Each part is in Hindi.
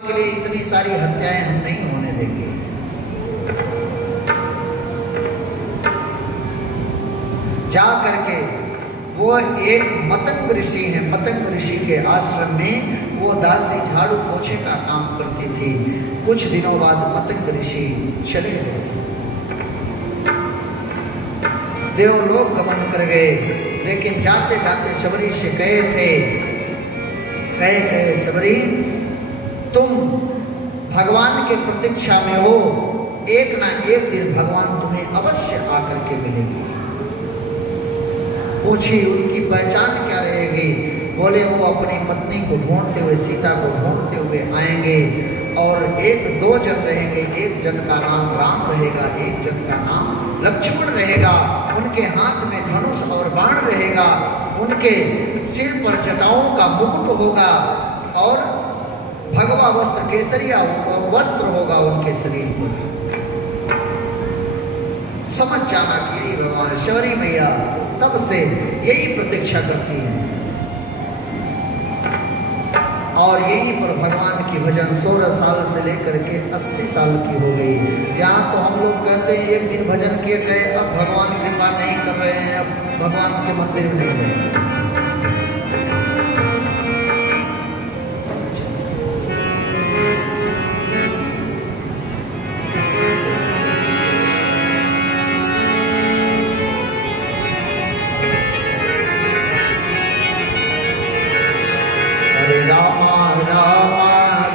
के लिए इतनी सारी हत्याएं हम नहीं होने देंगे। जा करके वो एक मतंग ऋषि है, मतंग ऋषि के आश्रम में वो दासी झाड़ू पोछे का काम करती थी। कुछ दिनों बाद मतंग ऋषि चले गए, देवलोक गमन कर गए। लेकिन जाते जाते शबरी से कहे थे, कहे शबरी तुम भगवान के प्रतीक्षा में हो, एक ना एक दिन भगवान तुम्हें अवश्य आकर के मिलेंगे। पूछी उनकी पहचान क्या रहेगी? बोले वो अपनी पत्नी को ढूंढते हुए, सीता को ढूंढते हुए आएंगे और एक दो जन रहेंगे। एक जन का नाम राम रहेगा, एक जन का नाम लक्ष्मण रहेगा। उनके हाथ में धनुष और बाण रहेगा, उनके सिर पर जटाओं का मुकुट होगा और भगवा वस्त्र केसरिया वस्त्र होगा उनके शरीर पर। समझ जाना कि यही भगवान। शबरी मैया तब से यही प्रतीक्षा करती है और यही पर भगवान की भजन 16 साल से लेकर के 80 साल की हो गई। यहाँ तो हम लोग कहते हैं एक दिन भजन किए गए, अब भगवान कृपा नहीं कर रहे हैं, अब भगवान के मंदिर में नहीं गए।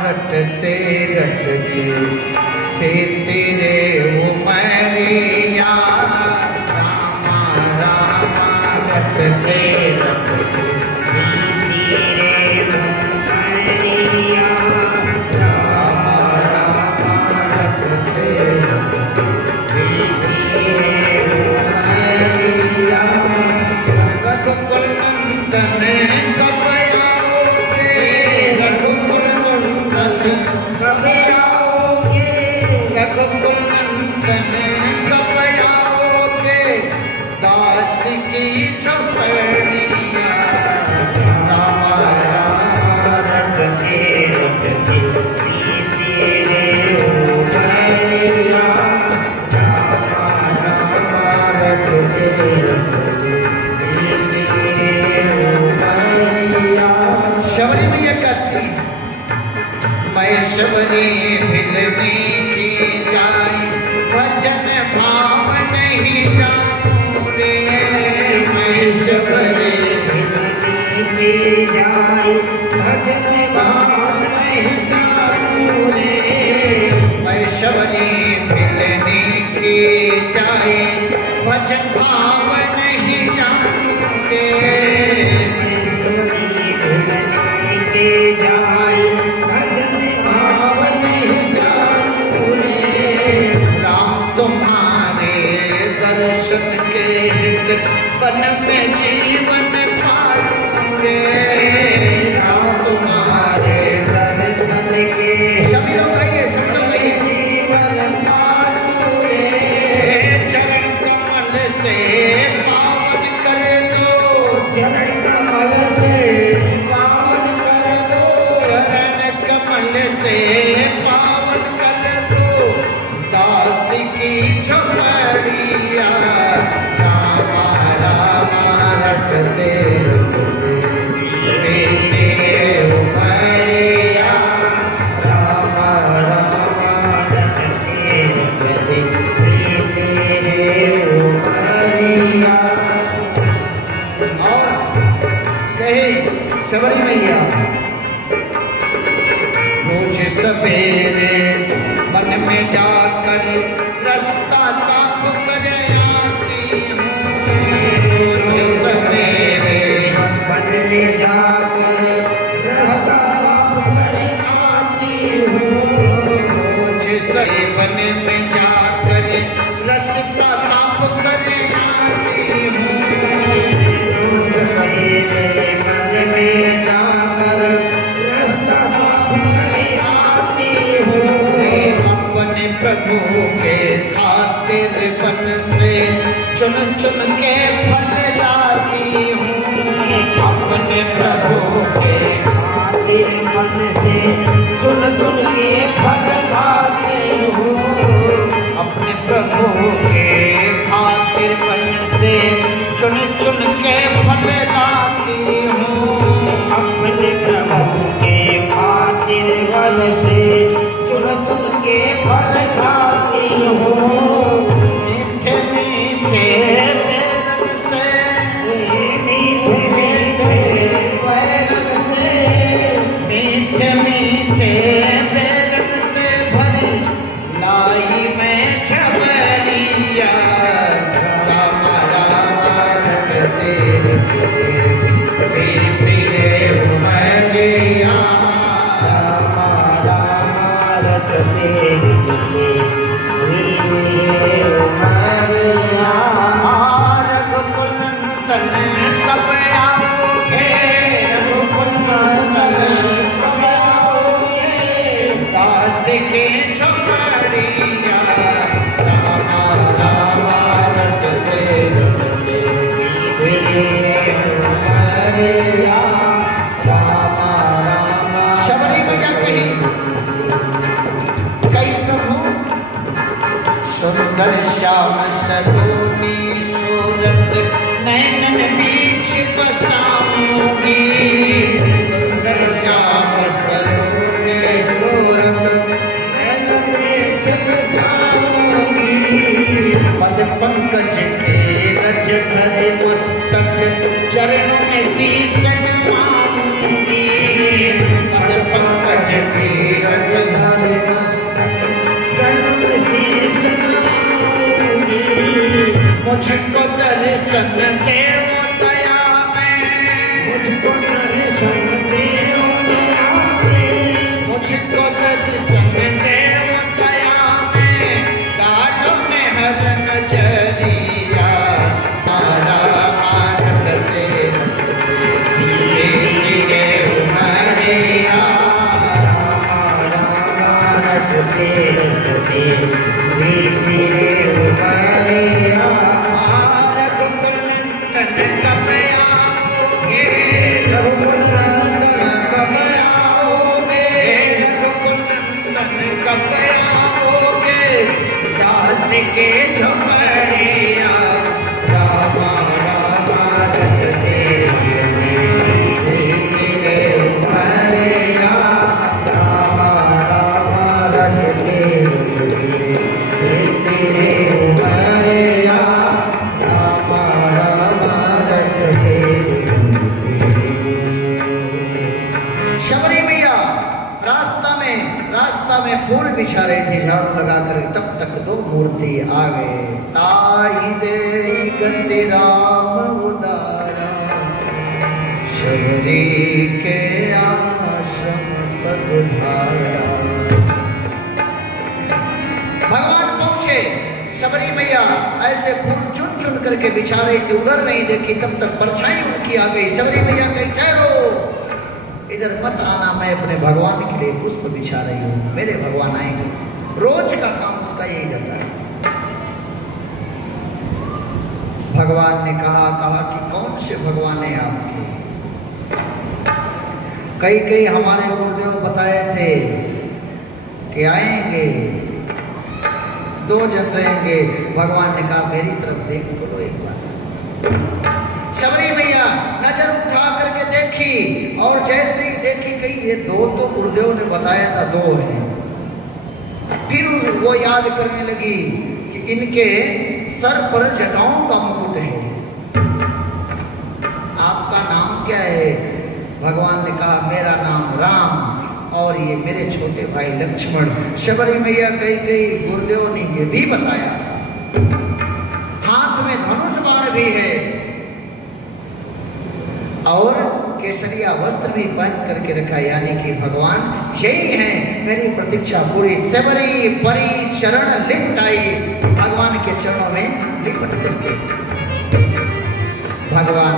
रटते रटते तेरे उमरिया, रामा रामा रटते रटते तेरे उमरिया, रामा रामा रटते रटते तेरे उमरिया। रघुकुल नंदन कब आओगे, रघुकुल कब आओगे, रघुकुल नंदन कब आओगे, दास की झोपड़िया, रामा रामा रटते रटते तेरे उमरिया, रामा रामा रटते रटते तेरे उमरिया। शबरी मैया कहती मैं शबरी मिलने की जाई, भजन भाव नहीं जानू रे। मैं शबरी मिलने की जाई, भजन भाव नहीं जानू रे। मैं शबरी मिलने की जाई, भजन भाव नहीं जानू रे। मैं शबरी मिलने की जाई, दर्शन के हित वन में जीवन पालू रे। राम तुम्हारे दर्शन के सभी लोग रहिए, सभी लोग रहिए, जीवन पालू रे। चरण कमल से पावन कर दो, चरण कमल से पावन कर दो, चरण कमल से पावन कर दो, दास की झोपड़िया, रामा रामा रटते तेरे उमरिया, रामा रामा रटते तेरे उमरिया। और कहे शबरी मैया रोज सवेरे मन में जाकर रास्ता साफ कर आती हूँ, रोज सवेरे मन में जाकर रास्ता साफ कर आती हूँ, रोज सवेरे मन में जाकर रास्ता साफ कर आती हूँ, रोज सवेरे मन में जाकर रास्ता साफ कर आती हूँ। अपने प्रभु के खातिर वन से चुन चुन के फल लाती हूँ, अपने प्रभु के खातिर वन से चुन चुन सुंदर श्याम सलोनी सूरत नैनन बीच बसाऊंगी। सुंदर श्याम सलोनी सूरत नैनन बीच बसाऊंगी। पद पंकज के रज धरे मस्तक चरणों में शीश नवाऊंगी। पद पंकज के रज धरे मुझको दर्शन देव दया में। मुझको दर्शन देव दया में। मुझको दर्शन देव दया में। गाढ़ में हर नजरिया मारा मारत दे धीरे धीरे उमरिया। मारा मारत दे धीरे धीरे उमरिया। के झमरिया रामा रामा रच दे धीरे उमरिया। रामा रामा रच दे धीरे उमरिया। रामा रामा रच दे। शबरी मैया रास्ता में फूल बिछा रहे थे झाड़ू लगाकर, तब तक दो मूर्ति आ गए। ताही दे गति राम उदारा शबरी के आश्रम पगधारा। भगवान पहुंचे। शबरी मैया ऐसे फूल चुन चुन करके बिछा रही थी, उधर नहीं देखी, तब तक परछाई उनकी आ गई। शबरी मैया कही ठहरो, इधर मत आना, मैं अपने भगवान के लिए पुष्प बिछा रही हूँ, मेरे भगवान आएंगे। रोज का काम उसका यही रहता है। भगवान ने कहा कि कौन से भगवान है आपके? कई हमारे गुरुदेव बताए थे कि आएंगे, 2 जन रहेंगे। भगवान ने कहा मेरी तरफ देख लो एक बार। शबरी मैया नजर उठा करके देखी, और जैसे ही देखी कही ये 2 तो गुरुदेव ने बताया था 2 हैं। फिर वो याद करने लगी कि इनके सर पर जटाओं का मुकुट है। आपका नाम क्या है? भगवान ने कहा मेरा नाम राम और ये मेरे छोटे भाई लक्ष्मण। शबरी मैया कही गुरुदेव ने ये भी बताया था। हाथ में धनुष बाण भी है और केसरिया वस्त्र भी पहन करके रखा, यानी कि भगवान यही है। मेरी प्रतीक्षा पूरी। शबरी परी शरण लिपट आई, भगवान के चरणों में लिपट करके भगवान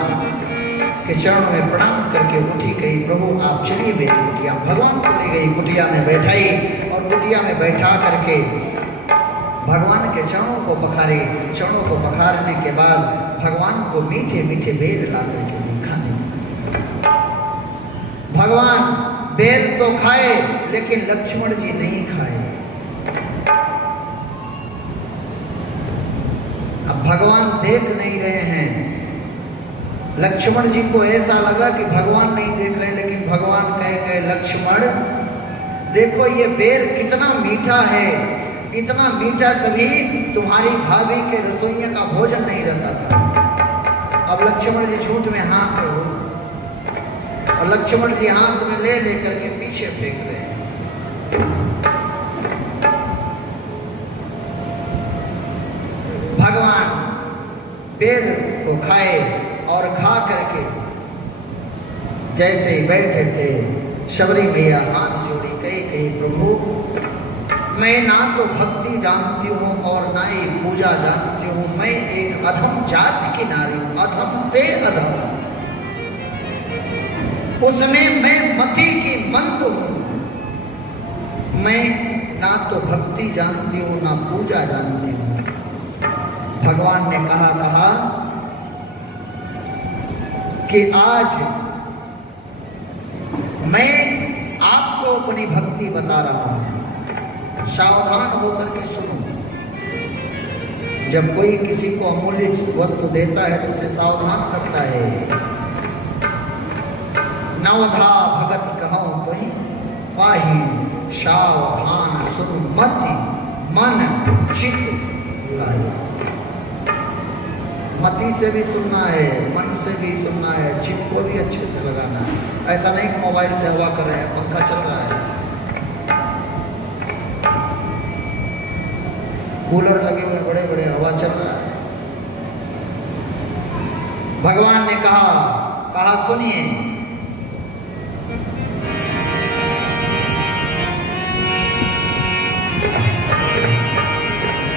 के चरणों में प्रणाम करके उठी गई। प्रभु आप चलिए मेरी कुटिया। भगवान को ले गई, कुटिया में बैठाई और कुटिया में बैठा करके भगवान के चरणों को पखारे। चरणों को पखारने के बाद भगवान को मीठे मीठे बेर ला करके देखा। भगवान बेर तो खाए लेकिन लक्ष्मण जी नहीं खाए। अब भगवान देख नहीं रहे हैं। लक्ष्मण जी को ऐसा लगा कि भगवान नहीं देख रहे, लेकिन भगवान कहे लक्ष्मण देखो ये बेर कितना मीठा है। इतना मीठा कभी तुम्हारी भाभी के रसोइया का भोजन नहीं रहता था। अब लक्ष्मण जी झूठ में हाथ में और लक्ष्मण जी हाथ में ले लेकर के पीछे फेंक रहे हैं। भगवान बेर को खाए और खा करके जैसे ही बैठे थे, शबरी मैया हाथ जोड़ी कही प्रभु मैं ना तो भक्ति जानती हूँ और ना ही पूजा जानती हूँ। मैं एक अधम जाति की नारी हूँ, अधम ते अधम। उसमें मैं मति की मंद हूँ। मैं ना तो भक्ति जानती हूँ ना पूजा जानती हूँ। भगवान ने कहा कि आज मैं आपको अपनी भक्ति बता रहा हूँ, सावधान होकर के सुनो। जब कोई किसी को अमूल्य वस्तु देता है तो उसे सावधान करता है। नवधा भगत कहो तो ही पाही सावधान सुन मति मन चित्त लाए। मति से भी सुनना है, मन से भी सुनना है, चित्त को भी अच्छे से लगाना है। ऐसा नहीं कि मोबाइल से हवा कर रहे हैं, पंखा चल रहा है, कूलर लगे हुए बड़े बड़े, हवा चल रहा है। भगवान ने कहा सुनिए,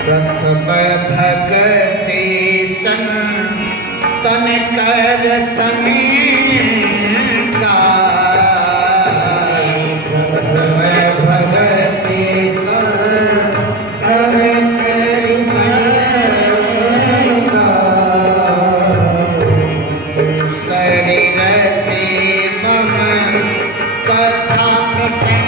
प्रथम भगति सन तन कर समीका, प्रथम भगति सन तन कर समीका, शरीरति मम कथा प्रसंगा,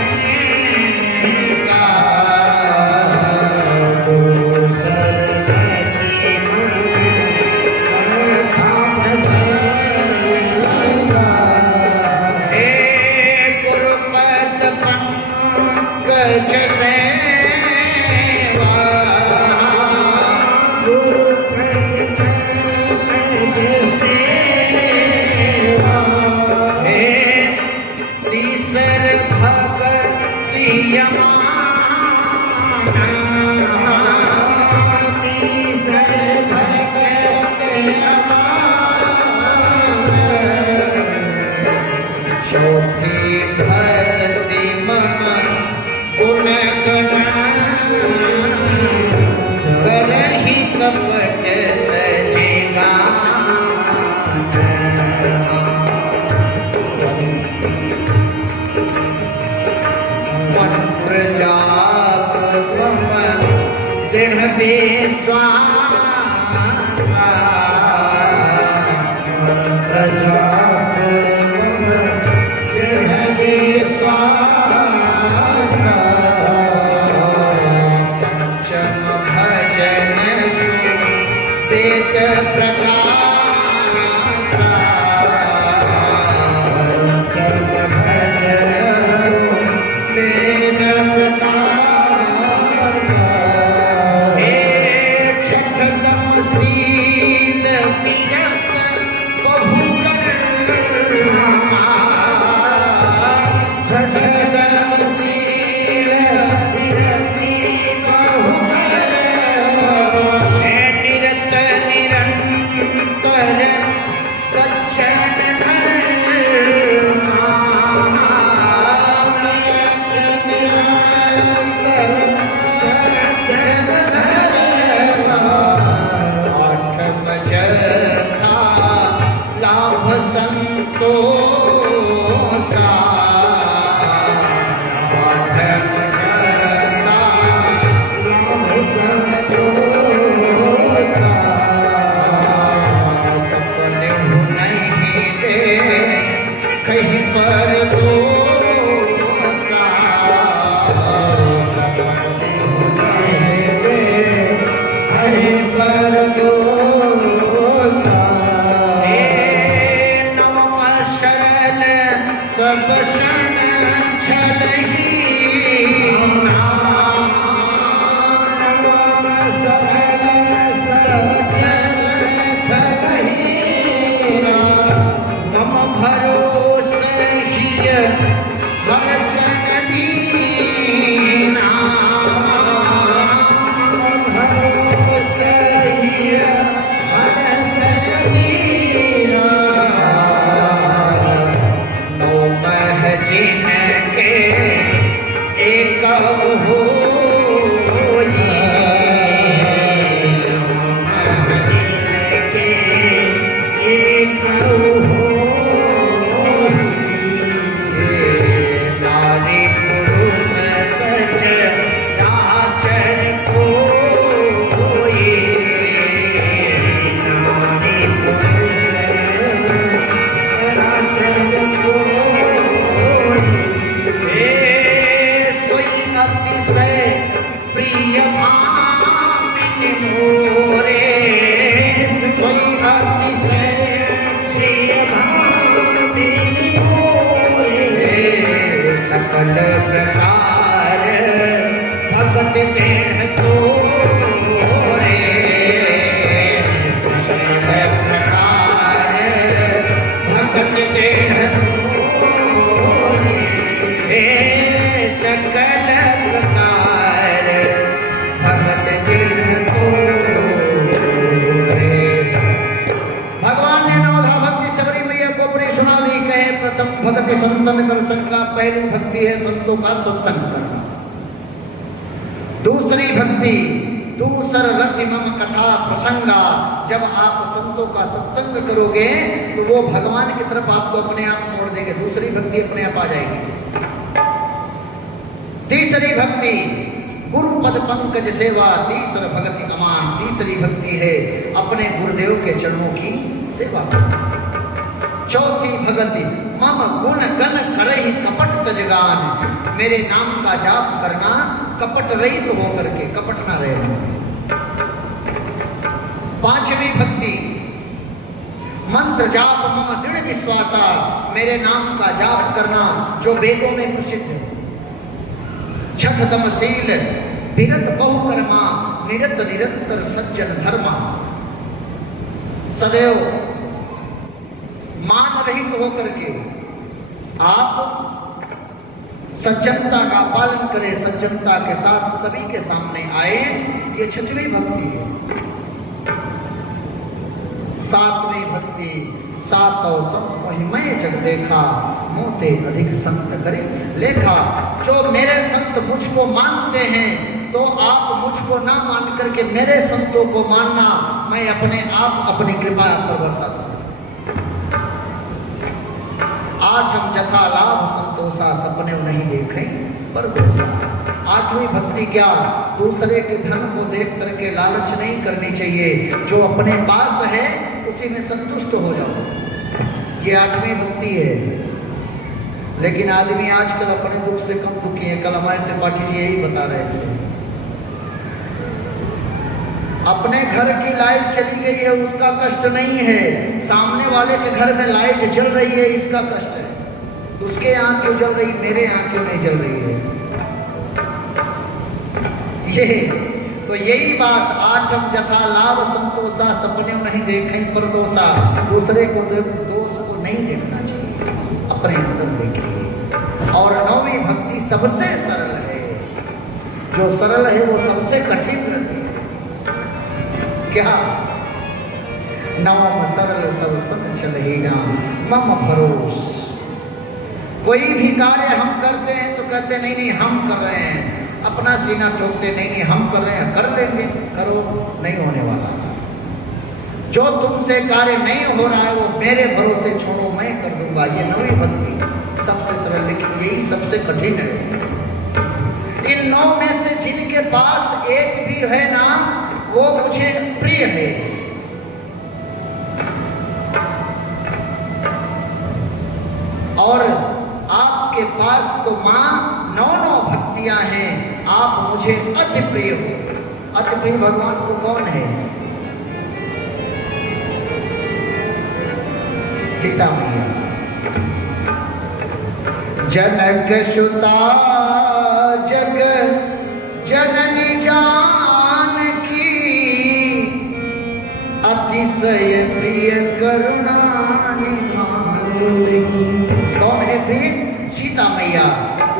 संतों का सत्संग करना। दूसरी भक्ति, दूसर रति मम कथा प्रसंगा, जब आप संतों का सत्संग करोगे तो वो भगवान की तरफ आपको अपने आप मोड़ देंगे, दूसरी भक्ति अपने आप आ जाएगी। तीसरी भक्ति गुरु पद पंकज सेवा, तीसरा भक्ति अमान, तीसरी भक्ति है अपने गुरुदेव के चरणों की सेवा। चौथी भक्ति मम गुण गण करहि कपट तजगान, मेरे नाम का जाप करना कपट रहित तो होकर के, कपट ना रहना। पांचवी भक्ति मंत्र जाप मम दृढ़ विश्वासा, मेरे नाम का जाप करना जो वेदों में प्रसिद्ध है। छठ तमशील विरत बहुकर्मा, निरत निरंतर सज्जन धर्मा, सदैव मान रहित होकर के आप सज्जनता का पालन करें, सज्जनता के साथ सभी के सामने आए, ये छठवीं भक्ति है। सातवीं भक्ति सातों संत महिमय जग देखा, मोते अधिक संत करे लेखा, जो मेरे संत मुझको मानते हैं तो आप मुझको ना मान करके मेरे संतों को मानना, मैं अपने आप अपनी कृपा पर बरसाता हूं। आठम जथा लाभ संतोषा, सपने नहीं देखे पर दोषा। आठवीं भक्ति क्या, दूसरे के धन को देख करके लालच नहीं करनी चाहिए, जो अपने पास है उसी में संतुष्ट हो जाओ, ये आठवीं भक्ति है। लेकिन आदमी आजकल अपने दुख से कम दुखी है। कल हमारे त्रिपाठी जी यही बता रहे थे, अपने घर की लाइट चली गई है उसका कष्ट नहीं है, सामने वाले के घर में लाइट जल रही है इसका कष्ट है। उसके यहाँ क्यों जल रही, मेरे यहाँ क्यों नहीं जल रही है। ये तो यही बात, आठम जथा लाभ संतोषा, सपने नहीं देखें पर दोषा, दूसरे को दोष को नहीं देखना चाहिए, अपने अंदर देखिए। और नौवीं भक्ति सबसे सरल है, जो सरल है वो सबसे कठिन रहती है। क्या, नवम सरल सब सब चलहीना मम भरोस। कोई भी कार्य हम करते हैं तो कहते नहीं नहीं हम कर रहे हैं, अपना सीना ठोकते नहीं नहीं हम कर रहे हैं, कर लेंगे, करो, नहीं होने वाला। जो तुमसे कार्य नहीं हो रहा है वो मेरे भरोसे छोड़ो, मैं कर दूंगा। ये नवी भक्ति सबसे सरल, लेकिन यही सबसे कठिन है। इन नौ में से जिनके पास एक भी है ना, वो मुझे प्रिय है। और आपके पास तो मां 9 भक्तियां हैं, आप मुझे अति प्रिय हो। अति प्रिय भगवान को कौन है? सीता मैया। जनक सुता जग जननी जानकी, अतिशय प्रिय करुणा निधान। कौन है प्रिय? सीता मैया।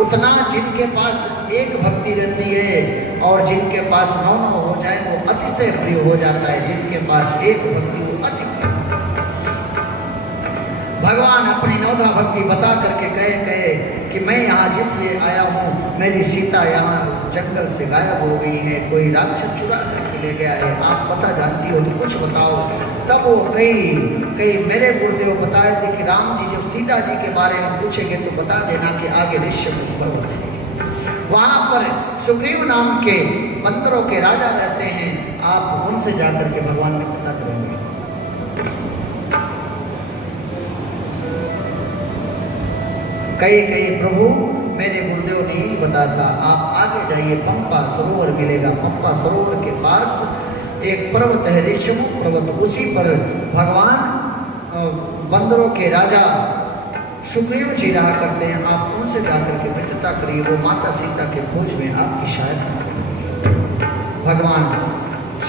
उतना जिनके पास एक भक्ति रहती है और जिनके पास 9 हो जाए वो अतिशय प्रिय हो जाता है, जिनके पास एक भक्ति वो अति प्रिय। भगवान अपनी 9धा भक्ति बता करके कहे कि मैं यहाँ जिसलिए आया हूँ, मेरी सीता यहाँ जंगल से गायब हो गई है, कोई राक्षस चुरा करके ले गया है, आप पता जानती हो तो कुछ बताओ। तब वो कई मेरे गुरुदेव बताए थे कि राम जी जब सीता जी के बारे में पूछेंगे तो बता देना कि आगे ऋष्यमुख पर्वत है, वहाँ पर सुग्रीव नाम के बंदरों के राजा रहते हैं, आप उनसे जाकर के भगवान में पता करेंगे। कई प्रभु मेरे गुरुदेव ने यही बताया, आप आगे जाइए, पंपा सरोवर मिलेगा। पंपा सरोवर के पास एक पर्वत है, ऋष्यमुख पर्वत, उसी पर भगवान बंदरों के राजा सुग्रीव जी रहा करते हैं। आप उनसे जाकर के मित्रता करिए, वो माता सीता के खोज में आपकी सहायता करेंगे। भगवान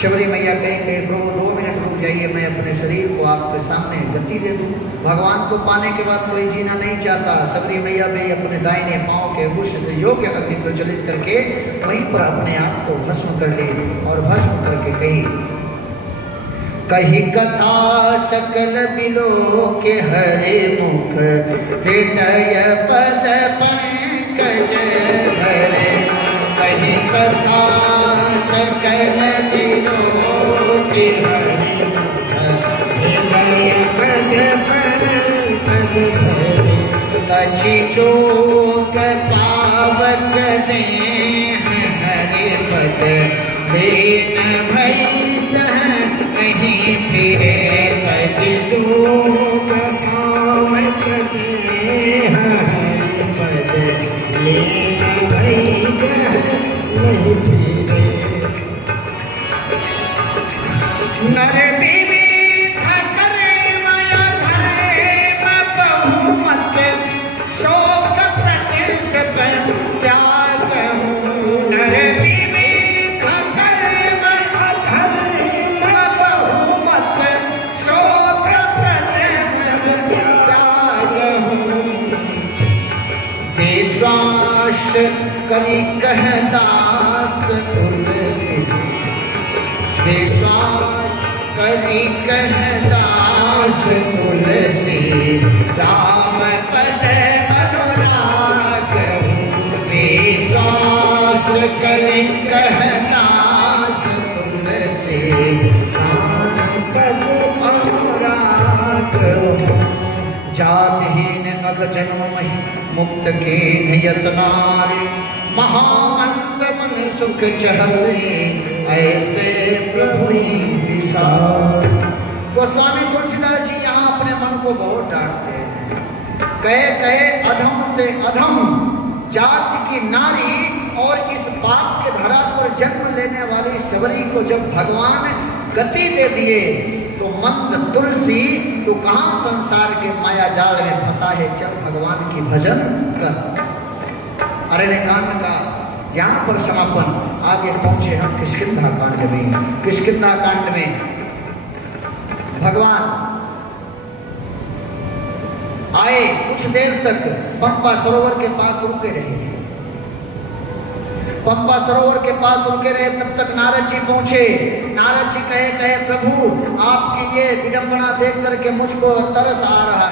शबरी मैया कहे प्रभु 2 मिनट रुक जाइए, मैं अपने शरीर को आपके सामने गति दे दूँ। भगवान को पाने के बाद कोई जीना नहीं चाहता। शबरी मैया भी अपने दाहिने पांव के अंगुष्ठ से योग्य अग्नि प्रज्वलित करके वहीं पर अपने आप को भस्म कर ली और भस्म करके कही कथा सकल बिलो के हरे मुख हृदय पद पंकज पंकज भरे कहीं कथा सकल विरोधी कछि चोक पावक दे हरि पद दीन भई कहीं फिरे कछि चोक पावक दे हरि पद दीन भई नहीं फिरे नर करी कहदास तुलसी विश्वास करी कहदास तुलसी राम पद अनुराग विश्वास करी कहदास तुलसी राम पद अनुराग जातिहीन अग जन्म मुक्त के यस नारी महानंद मन सुख चहरे ऐसे प्रभु ही विसार। गोस्वामी तुलसीदास जी यहाँ अपने मन को बहुत डांटते हैं। कहे अधम से अधम जाति की नारी और इस पाप के धरा पर जन्म लेने वाली शबरी को जब भगवान गति दे दिए तो मंद तुलसी तो कहाँ संसार के माया जाल में फंसा है, चल भगवान की भजन कर। अरण्य कांड का यहाँ पर समापन। आगे पहुंचे हम किष्किंधा कांड में। किष्किंधा कांड में भगवान आए, कुछ देर तक पंपा सरोवर के पास रुके रहे। पंपा सरोवर के पास रुके रहे, तब तक नारद जी पहुंचे। नारद जी कहे प्रभु आपकी ये विडंबना देख करके मुझको तरस आ रहा है।